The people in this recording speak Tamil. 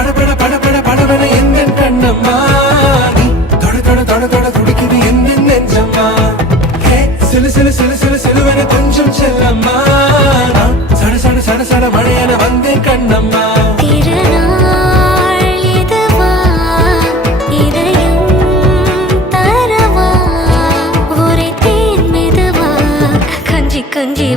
படபட படபட படபட எந்த கண்ணம்மா நீ தொட தொட தொட தொட துடிக்குது எந்த நெஞ்சம்மா ஹே சிலு சிலு சிலு சிலு சிலுவன கொஞ்சம் செல்லம்மா நான் சட சட சட சட மழையன வந்தேன் கண்ணம்மா திருநாள் இதுவா இதயம் தரவா ஒரே தேன் மெதுவா கஞ்சி கஞ்சி